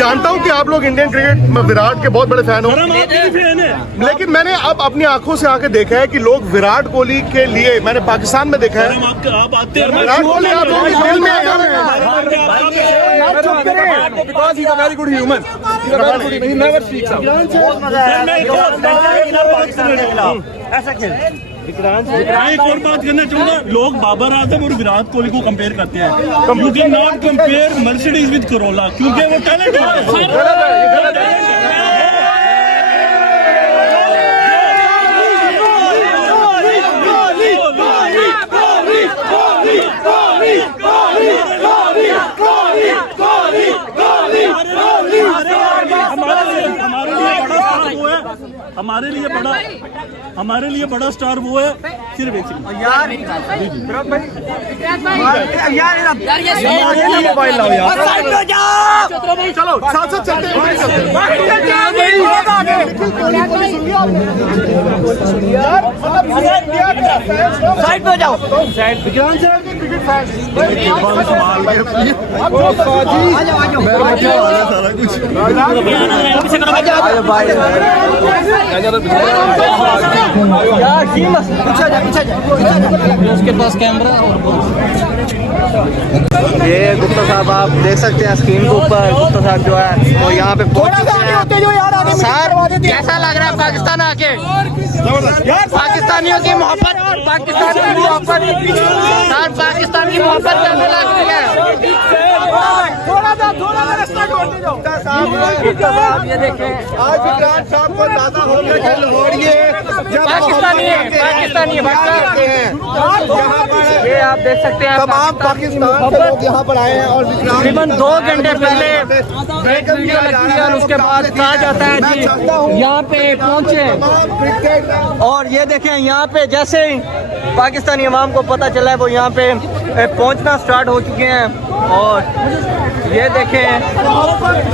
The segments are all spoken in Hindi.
जानता हूँ कि आप लोग इंडियन क्रिकेट में विराट के बहुत बड़े फैन हो, लेकिन मैंने अब अपनी आंखों से आके देखा है कि लोग विराट कोहली के लिए, मैंने पाकिस्तान में देखा है विराट कोहली आप लोगों के दिल में है। वेरी गुड ह्यूमन, ऐसा खेल। एक और बात करना चाहूंगा, लोग बाबर आजम और विराट कोहली को कंपेयर करते हैं। You can not compare Mercedes with Corolla, क्योंकि वो टैलेंट है। हमारे लिए बड़ा स्टार वो है, सिर्फ एक सेकंड मोबाइल लाओ यार, चलो साथ साथ चलते हैं। साइड पे जाओ। क्रिकेट फैन उसके पास कैमरा और ये गुप्ता साहब आप देख सकते हैं स्क्रीन के ऊपर, गुप्ता साहब जो है वो यहाँ पे पहुंच चुके हैं। सर कैसा लग रहा है पाकिस्तान आके? पाकिस्तानियों की मोहब्बत, पाकिस्तान की मोहब्बत, सर पाकिस्तान की मोहब्बत कैसे लग रही है? ये देखें, आज विराट साहब को दादा हो गया कि लाहौरिये पाकिस्तानी है, पाकिस्तानी है, ये आप देख सकते हैं तमाम पाकिस्तान से लोग यहाँ पर आए हैं और तकरीबन 2 घंटे पहले एक वीडियो लगती है और उसके बाद कहा जाता है जी यहाँ पे पहुँचे। और ये देखें यहाँ पे जैसे ही पाकिस्तानी अवाम को पता चला है वो यहाँ पे पहुँचना स्टार्ट हो चुके हैं। और ये देखें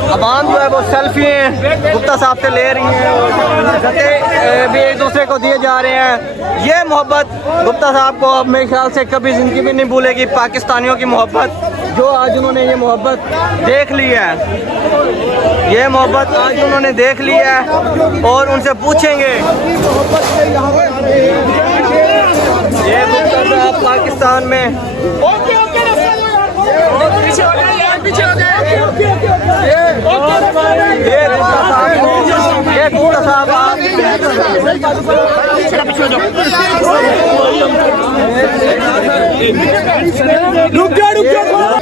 अवाम जो है वो सेल्फी गुप्ता साहब से ले रही हैं और जैसे भी एक दूसरे को दिए जा रहे हैं। ये मोहब्बत गुप्ता साहब को अब मेरे ख्याल से कभी ज़िंदगी में नहीं भूलेगी, पाकिस्तानियों की मोहब्बत जो आज उन्होंने ये मोहब्बत देख ली है, ये मोहब्बत आज उन्होंने देख ली है। और उनसे पूछेंगे ये गुप्ता साहब पाकिस्तान में ये गुप्ता साहब रुक जा